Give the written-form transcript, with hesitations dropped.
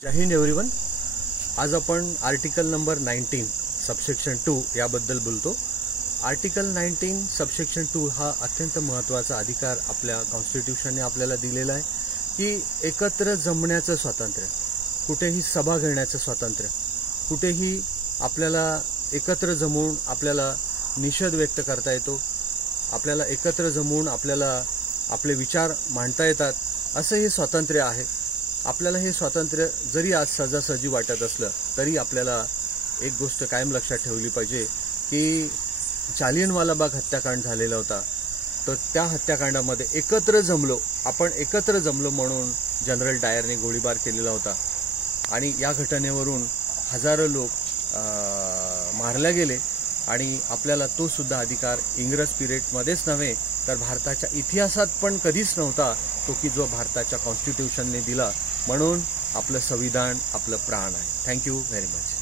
जय Hind everyone. आज आपण article number 19 subsection 2 याबद्दल बोलतो। आर्टिकल 19 सबसेक्शन 2 हा अत्यंत महत्त्वाचा अधिकार आपल्या कॉन्स्टिट्यूशनने आपल्याला दिलेला आहे की एकत्र जमण्याचं स्वातंत्र्य, कुठेही सभा घेण्याचं स्वातंत्र्य, कुठेही आपल्याला एकत्र जमून आपल्याला निषेध व्यक्त करता येतो, आपल्याला एकत्र जमून आपल्याला आपले विचार मांडता येतात, असं हे स्वातंत्र्य आहे। आपल्याला हे स्वातंत्र्य जरी आज सहजासहजी वाटत असलं तरी आपल्याला एक गोष्ट कायम लक्षात ठेवली पाहिजे की जालियनवाला बाग हत्याकांड झालेला होता, तर त्या हत्याकांडामध्ये आपण एकत्र जमलो म्हणून जनरल डायरने गोळीबार केलेला होता आणि या घटनेवरून हजारो लोक मारले गेले आणि आपल्याला तो सुद्धा अधिकार इंग्रज पिरियडमध्येच नव्हे तर भारताच्या इतिहासात पण कधीच नव्हता, तो की जो भारताच्या कॉन्स्टिट्यूशनने दिला। म्हणून आपलं संविधान आपलं प्राण आहे। Thank you very much.